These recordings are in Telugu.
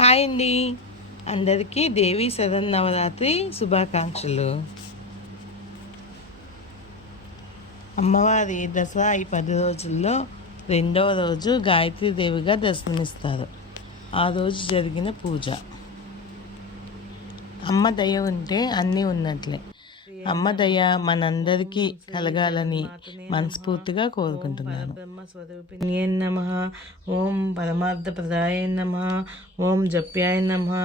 హాయ్ అండి, అందరికీ దేవి శరన్నవరాత్రి శుభాకాంక్షలు. అమ్మవారి దసరా ఈ 10 రోజుల్లో రెండవ రోజు గాయత్రీదేవిగా దర్శనమిస్తారు. ఆ రోజు జరిగిన పూజ. అమ్మ దయ ఉంటే అన్నీ ఉన్నట్లే. అమ్మ దయ మనందరికీ కలగాలని మనస్ఫూర్తిగా కోరుకుంటున్నాను. బ్రహ్మస్వరూపిణ్యే నమః. ఓం పరమార్థ ప్రదాయ నమః. ఓం జప్యాయ నమః.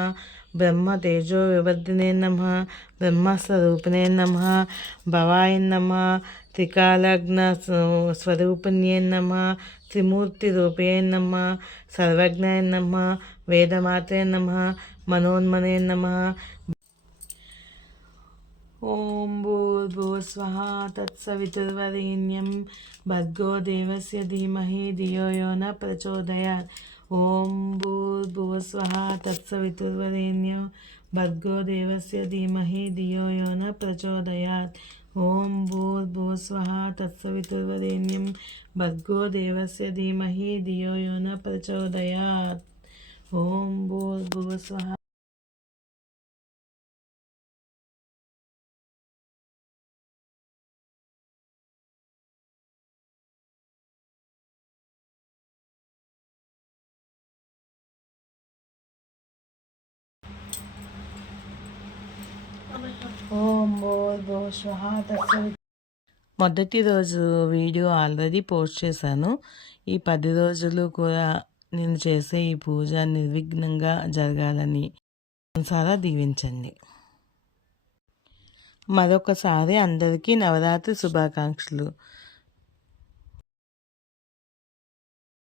బ్రహ్మ తేజో వివర్ధినే నమః. బ్రహ్మస్వరూపిణే నమః. భవాయ నమః. త్రికాలగ్న స్వరూపిణ్యే నమః. త్రిమూర్తి రూపే నమః. సర్వజ్ఞాయ నమః. వేదమాతే నమః. మనోన్మనే నమః. ఓం భూర్భువస్వః తత్సవితుర్వరేణ్యం భర్గో దేవస్య ధీమహి ధియో యో న ప్రచోదయాత్. ఓం భూర్భువస్వః తత్సవితుర్వరేణ్యం భర్గో దేవస్య ధీమహి ధియో యో న ప్రచోదయాత్. ఓం భూర్భువస్వః తత్సవితుర్వరేణ్యం భర్గో దేవస్య ధీమహి ధియో యో న ప్రచోదయాత్. ఓం భూర్భువస్వః. ఓం భూర్భువస్వః తత్సవితుర్వరేణ్యం. మొదటి రోజు వీడియో ఆల్రెడీ పోస్ట్ చేశాను. ఈ 10 రోజులు కూడా నేను చేసే ఈ పూజ నిర్విఘ్నంగా జరగాలని మనసారా దీవించండి. మరొకసారి అందరికీ నవరాత్రి శుభాకాంక్షలు.